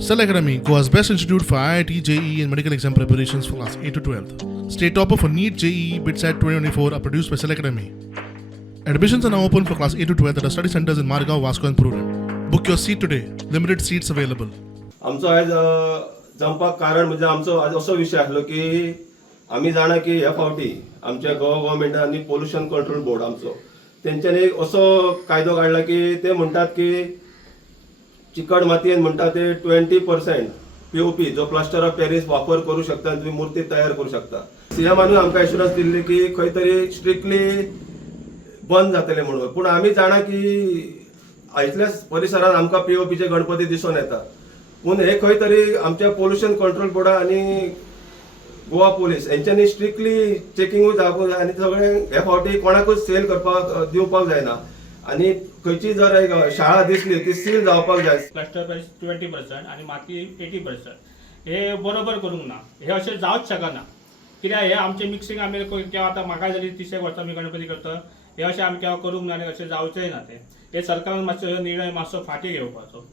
Cell Academy, Goa's best institute for IIT, JEE, and medical exam preparations for class 8 to 12th. State topper for NEET, JEE, BITSAT 2024 are produced by Cell Academy. Admissions are now open for class 8 to 12th at our study centers in Margao, Vasco, and Purur. Book your seat today. Limited seats available. आमचो आज जमपाक कारण म्हणजे आमचो आज असो विषय आसलो की आमी जाणा की ह्या फावटी आमच्या गोवा गव्हर्मेंटान आनी पोल्युशन कंट्रोल बोर्ड आमचो तेंच्यांनी एक असो कायदो काडला की ते म्हणटात की चिकट मातयेन म्हणटा ते 20% POP जो प्लास्टर ऑफ पॅरिस वापर करू शकता आनी तुम्ही मूर्ती तयार करू शकता. सीएमानूय आमकां एश्युरन्स दिल्ली की खंय तरी स्ट्रिक्टली बंद जातले म्हणून. पूण आमी जाणा की इतल्याच परिसरात आमकां POPचे गणपती दिसून येता. पूण हे खंय तरी आमच्या पोल्युशन कंट्रोल बोर्डा आनी गोवा पोलीस यांच्यानी स्ट्रिक्टली चेकिंगूय जावूंक जाय आनी सगळे ह्या फावटी कोणाकूच सेल करपाक दिवपाक जायना. आणि खंयची जर एक शाळा दिसली ती सील जावपाक जाय. प्लास्टर प्राइस 20% आणि माती 80%. हे बरोबर करूंक ना. हे अशें जावंच शकना. कित्याक हे आमचे मिक्सिंग आमी केव्हा आतां म्हाका जरी 30 वर्सां मी गणपती करता हे अशें आमी केव्हा करूंक ना आनी अशें जावचेंय ना. ते सरकारान मातसो निर्णय मातसो फाटीं घेवपाचो.